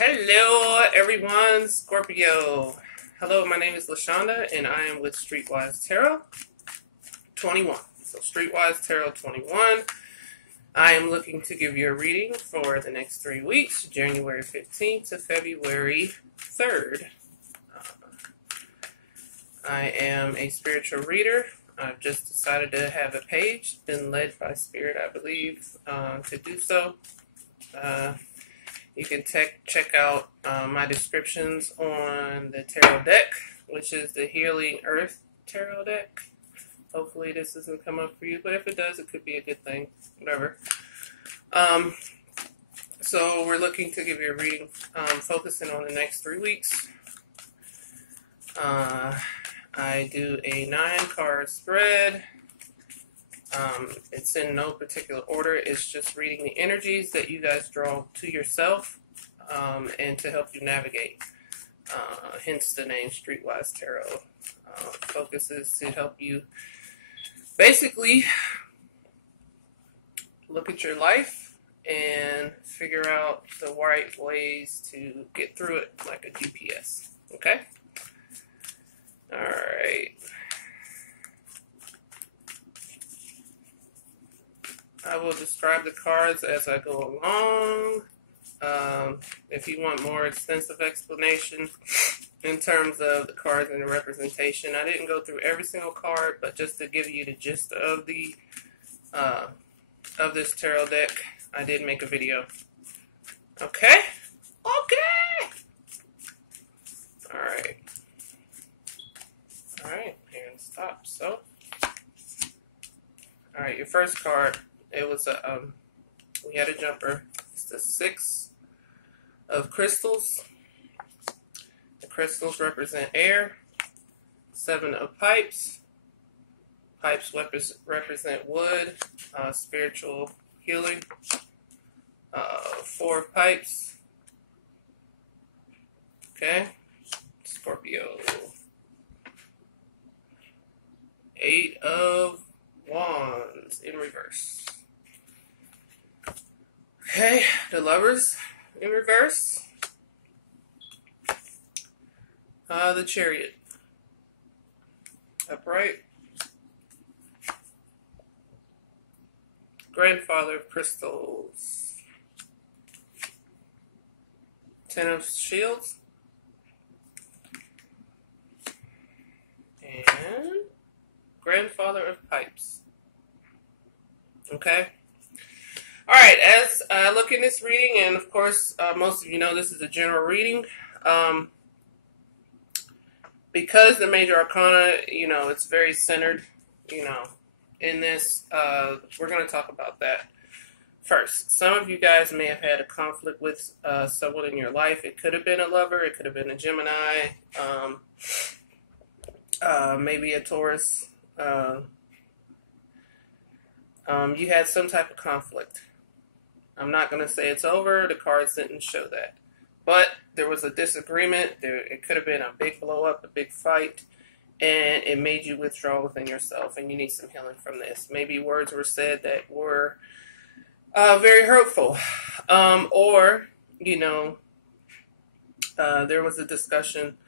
Hello everyone, Scorpio. Hello, my name is LaShonda and I am with Streetwise Tarot 21. So Streetwise Tarot 21. I am looking to give you a reading for the next 3 weeks, January 15th to February 3rd. I am a spiritual reader. I've just decided to have a page, been led by Spirit, I believe, to do so. You can check out my descriptions on the tarot deck, which is the Healing Earth tarot deck. Hopefully this doesn't come up for you, but if it does, it could be a good thing. Whatever. So we're looking to give you a reading focusing on the next 3 weeks. I do a 9-card spread. It's in no particular order. It's just reading the energies that you guys draw to yourself and to help you navigate. Hence the name Streetwise Tarot. Focus is to help you basically look at your life and figure out the right ways to get through it like a GPS. Okay? Alright. I will describe the cards as I go along. If you want more extensive explanation in terms of the cards and the representation, I didn't go through every single card, but just to give you the gist of the of this tarot deck, I did make a video. Okay? Okay! Alright. Alright, here and stop. So, alright, your first card, it was a, we had a jumper. It's the 6 of crystals. The crystals represent air. 7 of pipes. Pipes represent wood, spiritual healing. 4 of pipes. Okay, Scorpio. 8 of wands in reverse. Okay, the lovers in reverse. The chariot. Upright. Grandfather of crystals. 10 of shields. And grandfather of pipes. Okay. Alright, as I look in this reading, and of course, most of you know this is a general reading. Because the major arcana, it's very centered, in this, we're going to talk about that first. Some of you guys may have had a conflict with someone in your life. It could have been a lover. It could have been a Gemini. Maybe a Taurus. You had some type of conflict. I'm not going to say it's over. The cards didn't show that. But there was a disagreement. It could have been a big blow up, a big fight, and it made you withdraw within yourself, and you need some healing from this. Maybe words were said that were very hurtful. Or, there was a discussion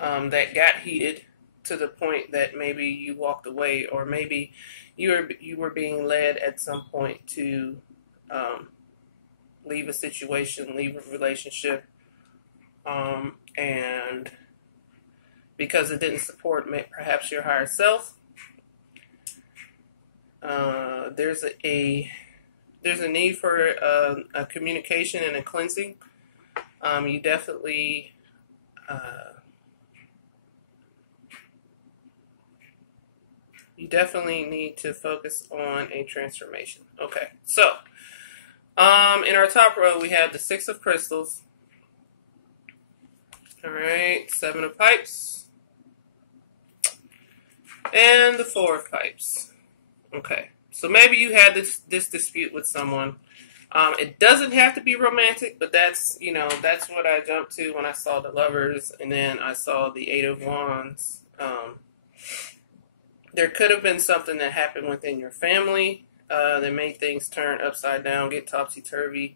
that got heated to the point that maybe you walked away, or maybe you were being led at some point to leave a situation, leave a relationship, and because it didn't support perhaps your higher self, there's a need for a communication and a cleansing. You definitely need to focus on a transformation. Okay, so in our top row we have the 6 of crystals. All right, 7 of pipes, and the 4 of pipes. Okay, so maybe you had this dispute with someone. It doesn't have to be romantic, but that's what I jumped to when I saw the lovers, and then I saw the 8 of wands. There could have been something that happened within your family that made things turn upside down, get topsy-turvy.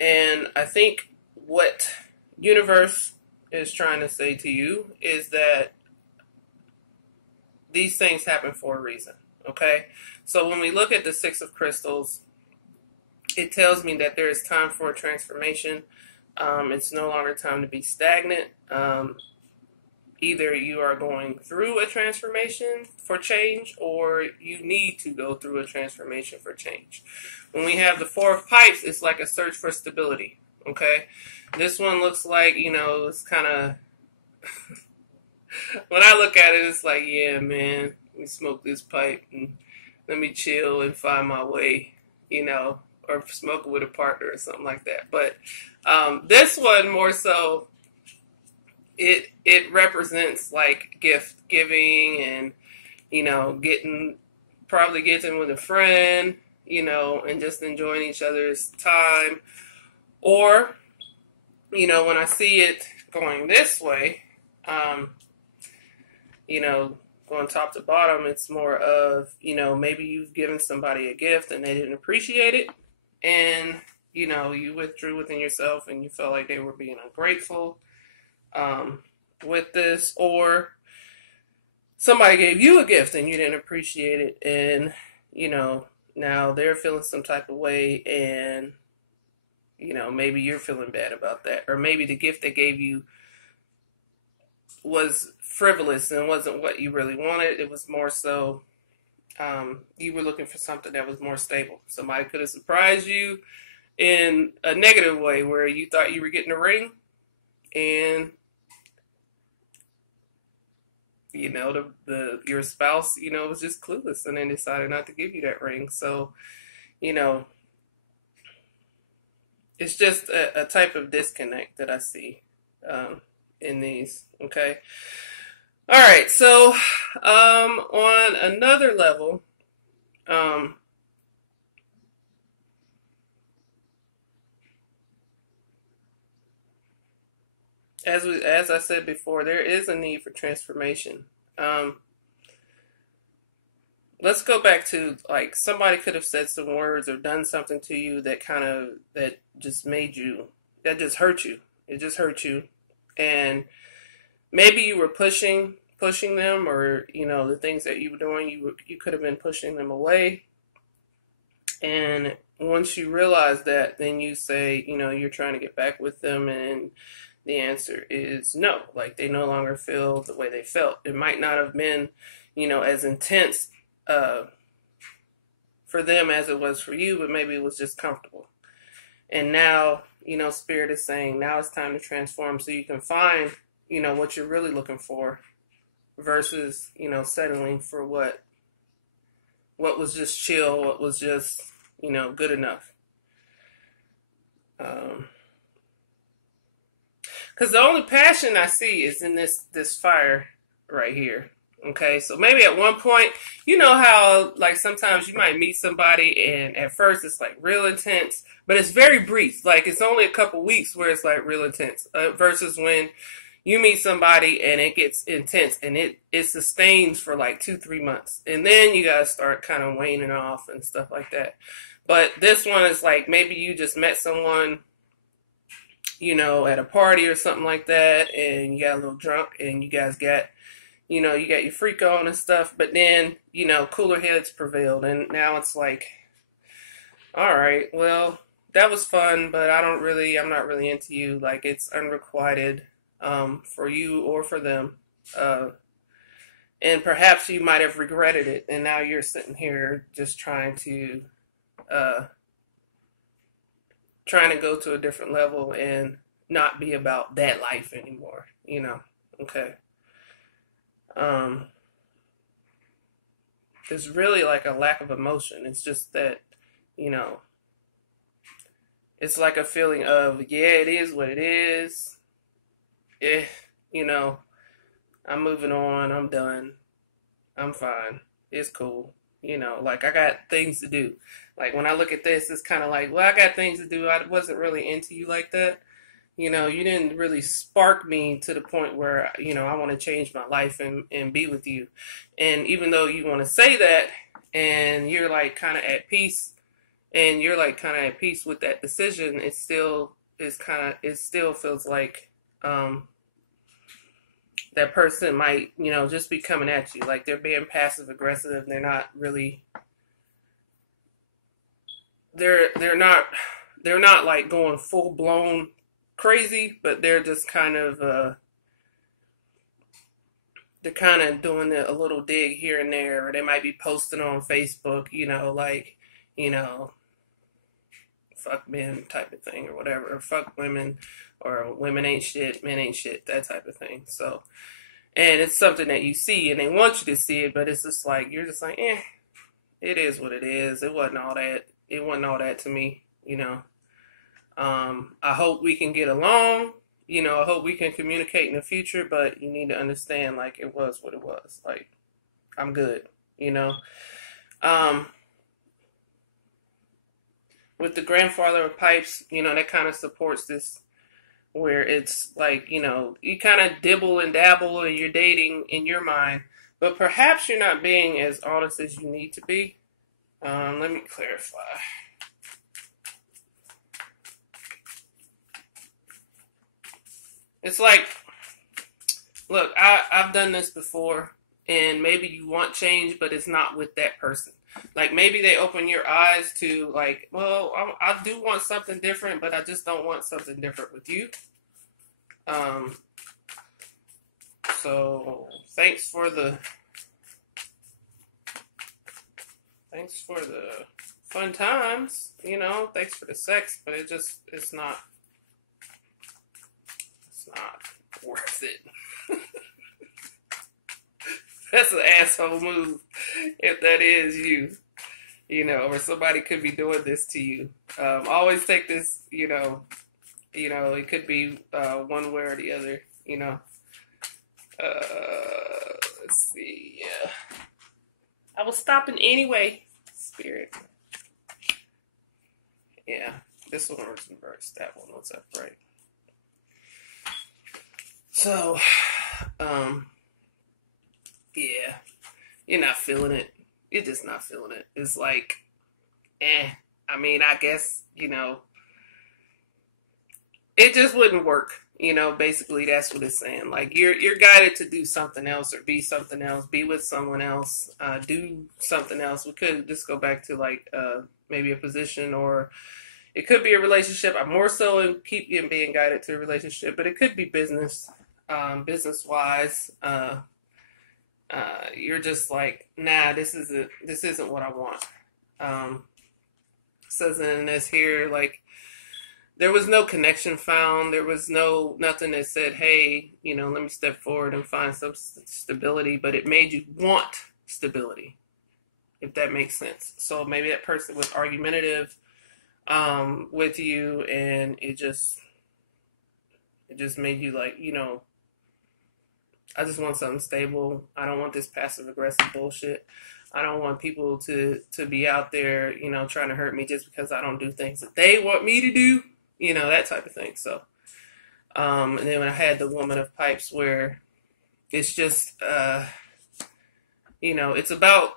And I think what universe is trying to say to you is that these things happen for a reason, okay? So when we look at the Six of Crystals, it tells me that there is time for a transformation. It's no longer time to be stagnant. Either you are going through a transformation for change, or you need to go through a transformation for change. When we have the Four of Pipes, it's like a search for stability, okay? This one looks like, it's kind of... when I look at it, it's like, yeah, man, let me smoke this pipe and let me chill and find my way, or smoke it with a partner or something like that. But this one more so, it represents like gift giving and, probably getting with a friend, and just enjoying each other's time. Or, when I see it going this way, going top to bottom, it's more of, maybe you've given somebody a gift and they didn't appreciate it. And, you withdrew within yourself and you felt like they were being ungrateful with this. Or somebody gave you a gift and you didn't appreciate it. And, now they're feeling some type of way and, maybe you're feeling bad about that. Or maybe the gift they gave you was frivolous and wasn't what you really wanted. It was more so you were looking for something that was more stable. Somebody could have surprised you in a negative way where you thought you were getting a ring and your spouse was just clueless and then decided not to give you that ring. So it's just a type of disconnect that I see in these. Okay. All right. So on another level, as I said before, there is a need for transformation. Let's go back to, like, somebody could have said some words or done something to you that just hurt you. It just hurt you. And maybe you were pushing them, or, the things that you were doing, you could have been pushing them away. And once you realize that, then you say, you're trying to get back with them, and the answer is no. Like, they no longer feel the way they felt. It might not have been, as intense for them as it was for you, but maybe it was just comfortable. And now, Spirit is saying, now it's time to transform so you can find, what you're really looking for versus, settling for what was just chill, what was just, good enough. Because the only passion I see is in this fire right here. Okay, so maybe at one point, how, like, sometimes you might meet somebody and at first it's like real intense, but it's very brief. Like, it's only a couple weeks where it's like real intense versus when you meet somebody and it gets intense and it sustains for like 2-3 months. And then you guys start kind of waning off and stuff like that. But this one is like, maybe you just met someone, at a party or something like that, and you got a little drunk and you guys got, you got your freak on and stuff, but then, cooler heads prevailed, and now it's like, all right, well, that was fun, but I'm not really into you. Like, it's unrequited for you or for them. And perhaps you might have regretted it, and now you're sitting here just trying to go to a different level and not be about that life anymore, okay. There's really like a lack of emotion. It's just that, it's like a feeling of, yeah, it is what it is. I'm moving on. I'm done. I'm fine. It's cool. Like, I got things to do. Like, when I look at this, it's kind of like, well, I got things to do. I wasn't really into you like that. You didn't really spark me to the point where, I want to change my life and be with you. And even though you want to say that and you're like kind of at peace, and you're like kind of at peace with that decision, it still feels like that person might, just be coming at you. Like they're being passive aggressive. They're not really, they're not like going full blown crazy, but they're just kind of, they're kind of doing a little dig here and there, or they might be posting on Facebook, like, you know, fuck men type of thing or whatever, or fuck women, or women ain't shit, men ain't shit, that type of thing. So, and it's something that you see and they want you to see it, but it's just like, you're just like, it is what it is. It wasn't all that. It wasn't all that to me, I hope we can get along. I hope we can communicate in the future, but you need to understand, like, it was what it was. Like, I'm good, With the grandfather of pipes, that kind of supports this, where it's like, you kind of dibble and dabble and you're dating in your mind, but perhaps you're not being as honest as you need to be. Let me clarify. It's like, look, I've done this before, and maybe you want change, but it's not with that person. Like, maybe they open your eyes to, like, well, I do want something different, but I just don't want something different with you. So thanks for the fun times, thanks for the sex, but it's not worth it. That's an asshole move, if that is you, or somebody could be doing this to you. Always take this, it could be one way or the other, Let's see. I was stopping anyway. Spirit. Yeah, this one was reversed. That one was upright. So, yeah, you're not feeling it. You're just not feeling it. It's like, I mean, I guess, it just wouldn't work. Basically that's what it's saying. Like, you're guided to do something else, or be something else, be with someone else, do something else. We could just go back to like maybe a position, or it could be a relationship. I'm more so keep being guided to a relationship, but it could be business, business wise. You're just like, nah, this isn't what I want. Says in this here, like, there was no connection found. There was nothing that said, hey, let me step forward and find some stability, but it made you want stability, if that makes sense. So maybe that person was argumentative with you, and it just made you like, I just want something stable. I don't want this passive aggressive bullshit. I don't want people to be out there, trying to hurt me just because I don't do things that they want me to do. That type of thing. So, and then when I had the woman of pipes, where it's just, it's about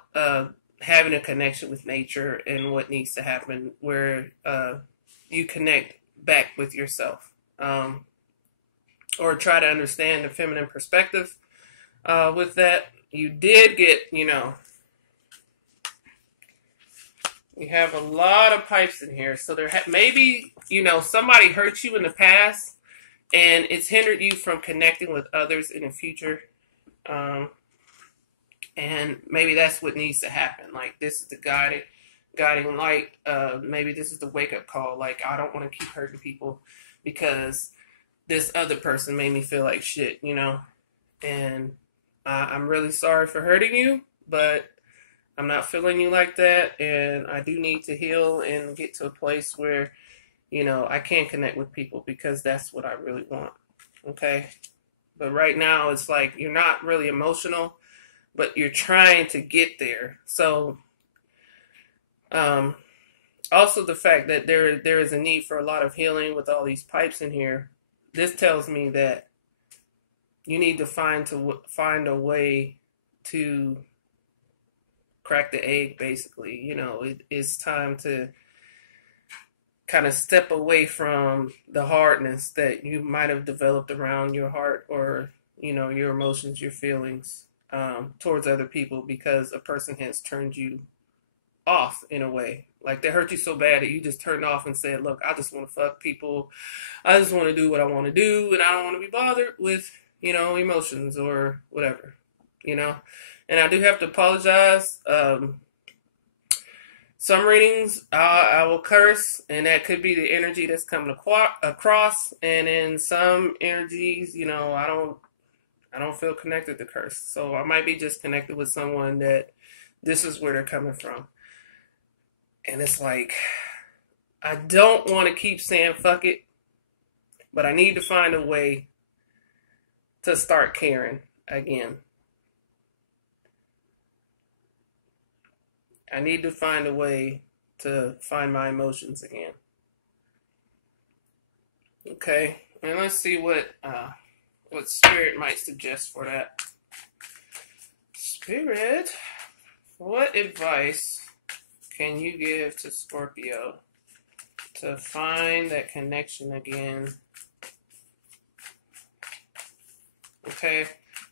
having a connection with nature and what needs to happen, where you connect back with yourself, or try to understand the feminine perspective with that. You did get, we have a lot of pipes in here. So there maybe, somebody hurt you in the past, and it's hindered you from connecting with others in the future. And maybe that's what needs to happen. Like, this is the guiding light. Maybe this is the wake-up call. Like, I don't want to keep hurting people because this other person made me feel like shit, And I'm really sorry for hurting you, but I'm not feeling you like that, and I do need to heal and get to a place where, I can connect with people, because that's what I really want, okay? But right now, it's like you're not really emotional, but you're trying to get there. So, also the fact that there is a need for a lot of healing with all these pipes in here, this tells me that you need to find a way to crack the egg, basically. It's time to kind of step away from the hardness that you might have developed around your heart or, your emotions, your feelings towards other people because a person has turned you off in a way. Like they hurt you so bad that you just turned off and said, look, I just want to fuck people. I just want to do what I want to do and I don't want to be bothered with, emotions or whatever, And I do have to apologize. Some readings I will curse, and that could be the energy that's coming across. And in some energies, I don't feel connected to curse. So I might be just connected with someone that this is where they're coming from. And it's like, I don't want to keep saying fuck it, but I need to find a way to start caring again. I need to find a way to find my emotions again. Okay, and let's see what Spirit might suggest for that. Spirit, what advice can you give to Scorpio to find that connection again? Okay,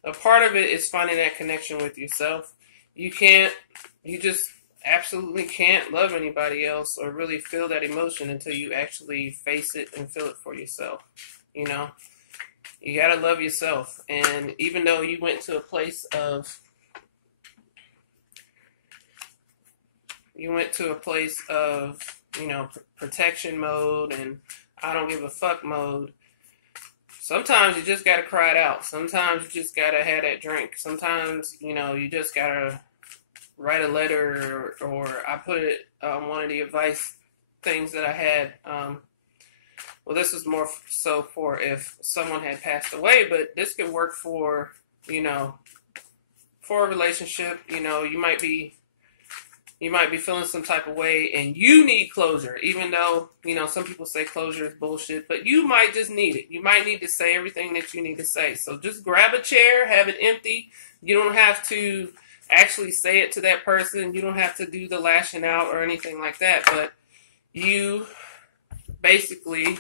a part of it is finding that connection with yourself. You just absolutely can't love anybody else or really feel that emotion until you actually face it and feel it for yourself. You gotta love yourself. And even though you went to a place of protection mode and I don't give a fuck mode, sometimes you just gotta cry it out. Sometimes you just gotta have that drink. Sometimes, you just gotta write a letter, or I put it on one of the advice things that I had. Well, this is more so for if someone had passed away, but this could work for, for a relationship. You might be feeling some type of way and you need closure, even though, some people say closure is bullshit, but you might just need it. You might need to say everything that you need to say. So just grab a chair, have it empty. You don't have to actually say it to that person. You don't have to do the lashing out or anything like that, but you basically,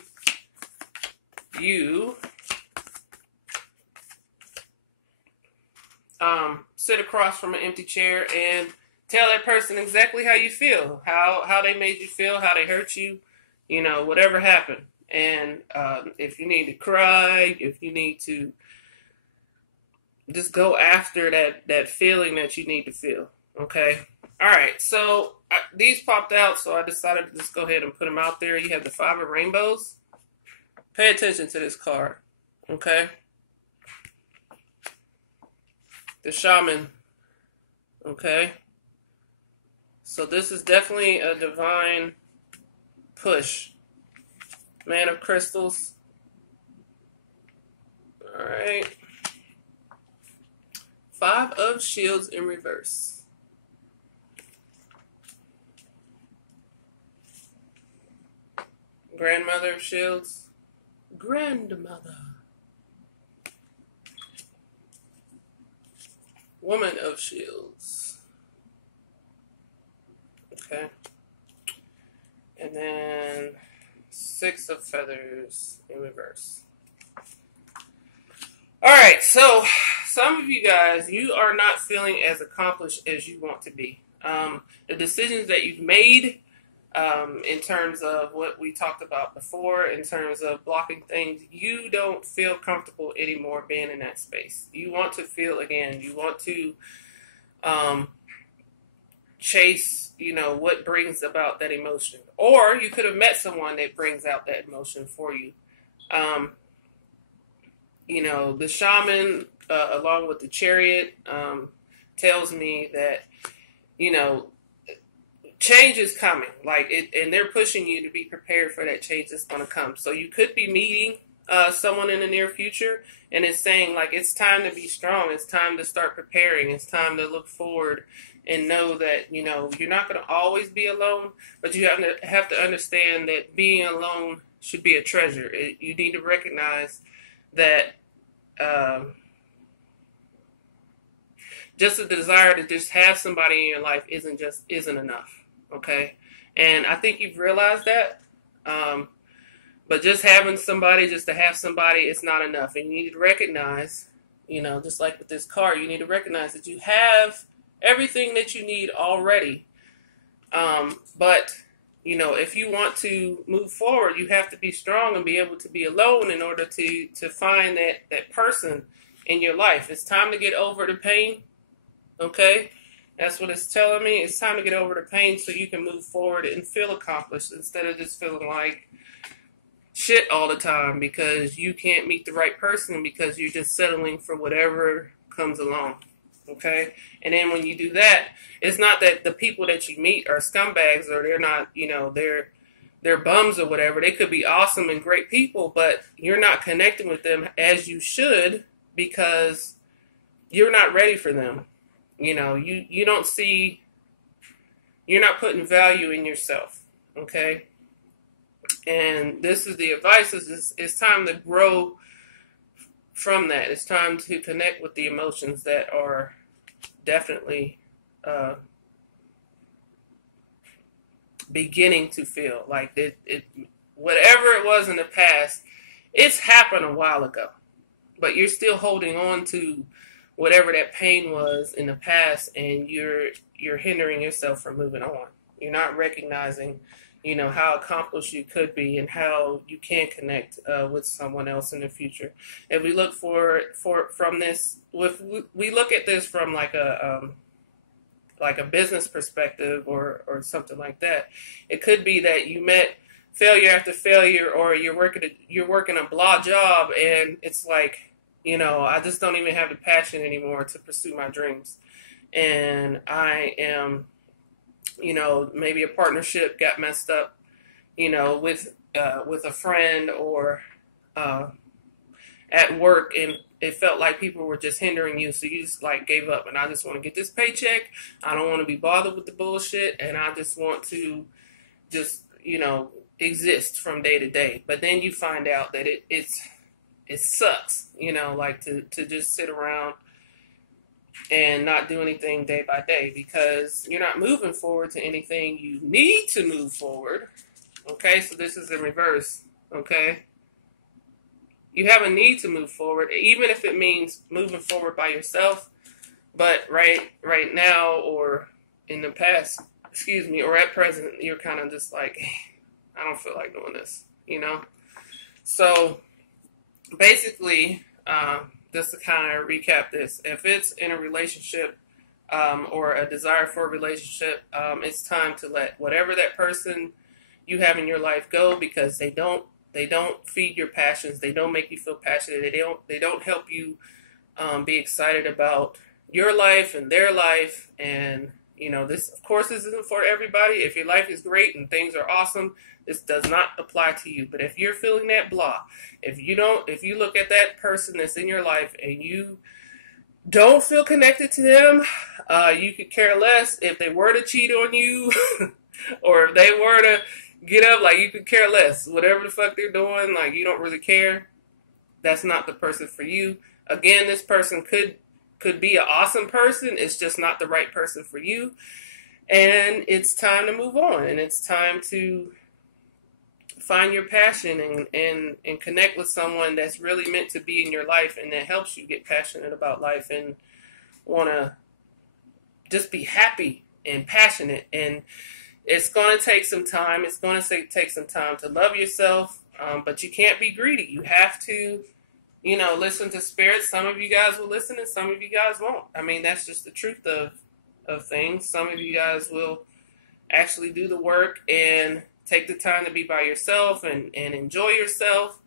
sit across from an empty chair and tell that person exactly how you feel, how they made you feel, how they hurt you, whatever happened. And if you need to cry, if you need to just go after that feeling that you need to feel. Okay. All right. So these popped out, so I decided to just go ahead and put them out there. You have the 5 of rainbows. Pay attention to this card. Okay. The shaman. Okay. So this is definitely a divine push. Man of crystals. All right. 5 of shields in reverse. Grandmother of shields. Grandmother. Woman of shields. Okay. And then 6 of feathers in reverse. Alright, so some of you guys, you are not feeling as accomplished as you want to be. The decisions that you've made, in terms of what we talked about before, in terms of blocking things, you don't feel comfortable anymore being in that space. You want to feel again. You want to chase, what brings about that emotion. Or you could have met someone that brings out that emotion for you. The shaman, along with the chariot, tells me that, change is coming. And they're pushing you to be prepared for that change that's going to come. So you could be meeting someone in the near future, and it's saying, it's time to be strong. It's time to start preparing. It's time to look forward and know that, you're not going to always be alone, but you have to understand that being alone should be a treasure. You need to recognize that just a desire to just have somebody in your life isn't enough. Okay. And I think you've realized that. But just having somebody, just to have somebody, it's not enough. And you need to recognize, just like with this card, you need to recognize that you have everything that you need already. But, if you want to move forward, you have to be strong and be able to be alone in order to find that person in your life. It's time to get over the pain, okay? That's what it's telling me. It's time to get over the pain so you can move forward and feel accomplished instead of just feeling like shit all the time because you can't meet the right person because you're just settling for whatever comes along, okay? And then when you do that, it's not that the people that you meet are scumbags or they're not, they're bums or whatever. They could be awesome and great people, but you're not connecting with them as you should because you're not ready for them. You don't see, you're not putting value in yourself, okay? And this is the advice, it's time to grow from that. It's time to connect with the emotions that are definitely beginning to feel like it whatever it was in the past, it's happened a while ago, but you're still holding on to whatever that pain was in the past, and you're hindering yourself from moving on. You're not recognizing, how accomplished you could be and how you can connect with someone else in the future. If we look from this, if we look at this from like a business perspective or something like that, it could be that you met failure after failure, or you're working a blah job, and it's like, I just don't even have the passion anymore to pursue my dreams. And I am, maybe a partnership got messed up, with a friend or at work, and it felt like people were just hindering you. So you just like gave up, and I just want to get this paycheck. I don't want to be bothered with the bullshit, and I just want to just, exist from day to day. But then you find out that it sucks, like to just sit around and not do anything day by day because you're not moving forward to anything you need to move forward. Okay, so this is in reverse. Okay, you have a need to move forward, even if it means moving forward by yourself. But right now, or in the past, or at present, you're kind of just like, I don't feel like doing this, So basically, just to kind of recap this, if it's in a relationship or a desire for a relationship, it's time to let whatever that person you have in your life go, because they don't feed your passions. They don't make you feel passionate. They don't help you be excited about your life and their life. And this, of course, isn't for everybody. If your life is great and things are awesome, this does not apply to you. But if you're feeling that blah, if you look at that person that's in your life and you don't feel connected to them, you could care less if they were to cheat on you or if they were to get up, like you could care less. Whatever the fuck they're doing, like you don't really care. That's not the person for you. Again, this person could be an awesome person. It's just not the right person for you. And it's time to move on. And it's time to find your passion and connect with someone that's really meant to be in your life and that helps you get passionate about life and want to just be happy and passionate. And it's going to take some time. It's going to take some time to love yourself, but you can't be greedy. You have to, listen to spirit. Some of you guys will listen and some of you guys won't. I mean, that's just the truth of things. Some of you guys will actually do the work and take the time to be by yourself and enjoy yourself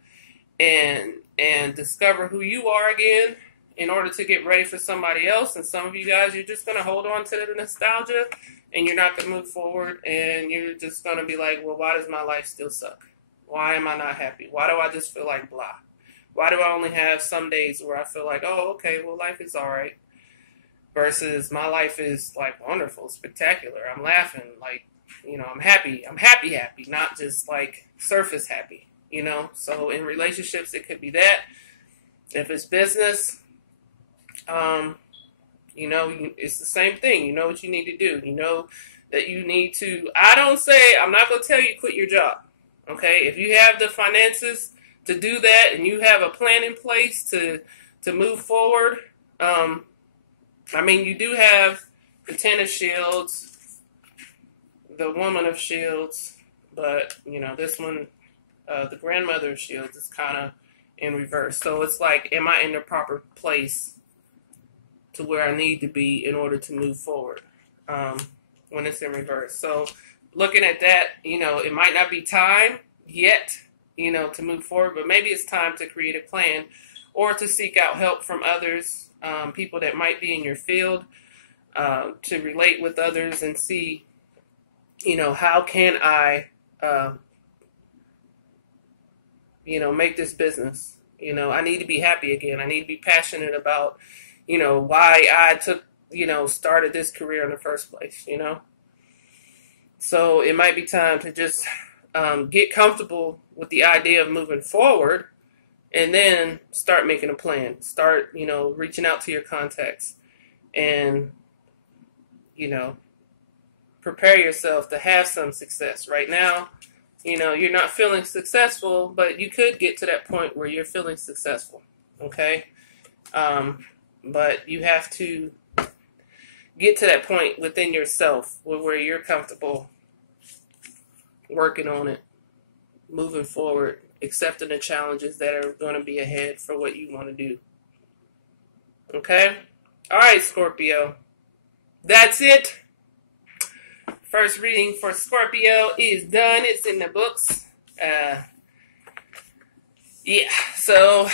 and discover who you are again in order to get ready for somebody else. And some of you guys, you're just going to hold on to the nostalgia and you're not going to move forward, and you're just going to be like, well, why does my life still suck? Why am I not happy? Why do I just feel like blah? Why do I only have some days where I feel like, oh, okay, well, life is all right, versus my life is like wonderful, spectacular. I'm laughing, like, I'm happy, not just like surface happy, So in relationships, it could be that. If it's business, it's the same thing. You know what you need to do. You know that you need to, I'm not going to tell you quit your job. Okay, if you have the finances to do that and you have a plan in place to move forward, I mean, you do have the Ten of Shields, the Woman of Shields, but, you know, this one, the Grandmother of Shields is kind of in reverse. So it's like, am I in the proper place to where I need to be in order to move forward when it's in reverse? So looking at that, you know, it might not be time yet, you know, to move forward, but maybe it's time to create a plan or to seek out help from others, people that might be in your field, to relate with others and see, you know, how can I, you know, make this business. You know, I need to be happy again. I need to be passionate about, you know, why I took, you know, started this career in the first place, you know. So it might be time to just get comfortable with the idea of moving forward and then start making a plan. Start, you know, reaching out to your contacts and, you know, prepare yourself to have some success. Right now, you know, you're not feeling successful, but you could get to that point where you're feeling successful, okay? But you have to get to that point within yourself where you're comfortable working on it, moving forward, accepting the challenges that are going to be ahead for what you want to do, okay? All right, Scorpio. That's it. First reading for Scorpio is done. It's in the books. Yeah, so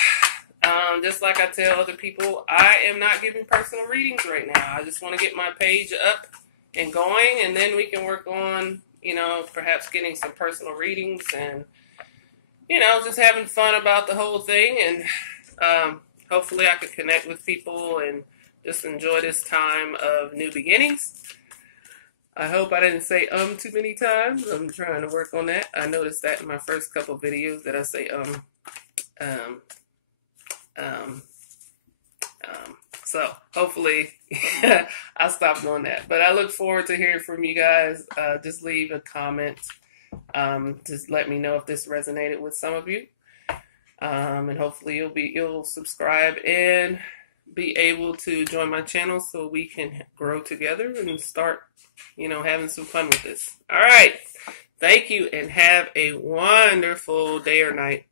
just like I tell other people, I am not giving personal readings right now. I just want to get my page up and going, and then we can work on, you know, perhaps getting some personal readings and, you know, just having fun about the whole thing. And hopefully I can connect with people and just enjoy this time of new beginnings. I hope I didn't say too many times. I'm trying to work on that. I noticed that in my first couple videos that I say So hopefully I'll stop doing that. But I look forward to hearing from you guys. Just leave a comment. Just let me know if this resonated with some of you. And hopefully you'll subscribe and be able to join my channel so we can grow together and start, you know, having some fun with this. All right. Thank you and have a wonderful day or night.